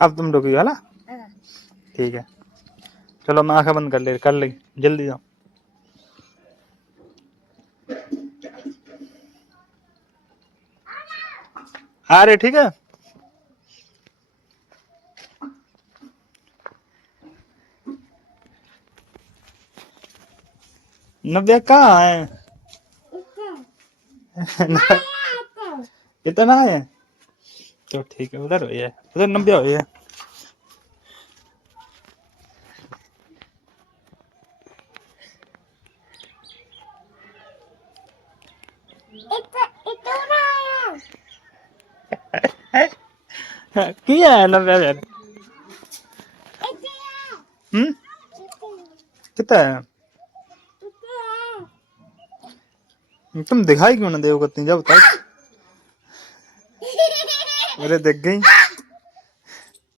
अब तुम रुकी वाला ठीक है। चलो मैं आंखें बंद कर ली जल्दी जाओ। आ रहे ठीक है। नव्या कहाँ है? इतना है तो ठीक है, उधर हुई है, उधर नव्या हुई है। किया है नव्या यार। कितना है? तुम दिखाई क्यों ना दे, वो कितनी जब तक। अरे देख गई।